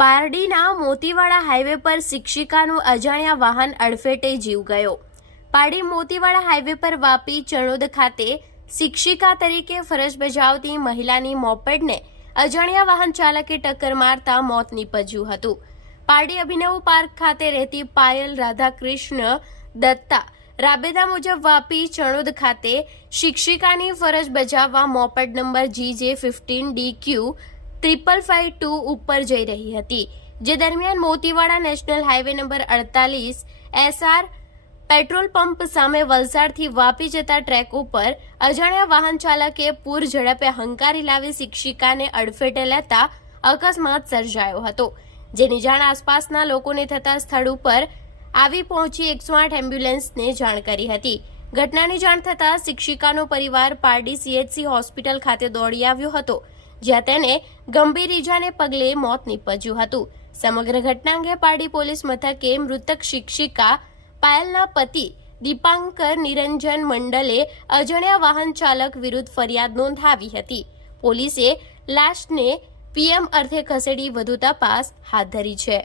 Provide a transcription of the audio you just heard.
પારડીના Motiwada highway પર શિક્ષિકાનું અજાણ્યા વાહન અડફેટે જીવ ગયો। પારડી મોતીવાડા હાઈવે પર વાપી ચણોદ ખાતે શિક્ષિકા તરીકે ફરજ બજાવતી મહિલાની મોપેડને અજાણ્યા વાહન ચાલકે ટક્કર મારતા મોત નીપજ્યું હતું। પારડી અભિનવ પાર્ક ખાતે રહેતી પાયલ રાધાકૃષ્ણ દત્તા રાબેતા મુજબ વાપી ચણોદ ખાતે શિક્ષિકાની ફરજ બજાવવા મોપેડ નંબર GJ15DQ 5552 ઉપર જઈ રહી હતી, જે દરમિયાન Motiwada national highway number 48 SR petrol pump સામે વલસાડથી વાપી જતા ટ્રેક ઉપર અજાણ્યા વાહન ચાલકે પૂર ઝડપે હંકારી લાવી શિક્ષિકાને અડફેટે લેતા અકસ્માત સર્જાયો હતો, જેની જાણ આસપાસના લોકોને થતા સ્થળ ઉપર આવી પહોંચી 108 એમ્બ્યુલન્સને જાણ કરી હતી। ઘટનાની જાણ થતાં શિક્ષિકાનો પરિવાર પારડી CHC હોસ્પિટલ ખાતે દોડી આવ્યો હતો, જ્યાં તેને ગંભીર ઈજાને પગલે મોત નીપજ્યું હતું। સમગ્ર ઘટના અંગે પારડી પોલીસ મથકે મૃતક શિક્ષિકા પાયલના પતિ દીપાંકર નિરંજન મંડલે અજાણ્યા વાહન ચાલક વિરુદ્ધ ફરિયાદ નોંધાવી હતી। પોલીસે લાશને PM અર્થે ખસેડી વધુ તપાસ હાથ ધરી છે।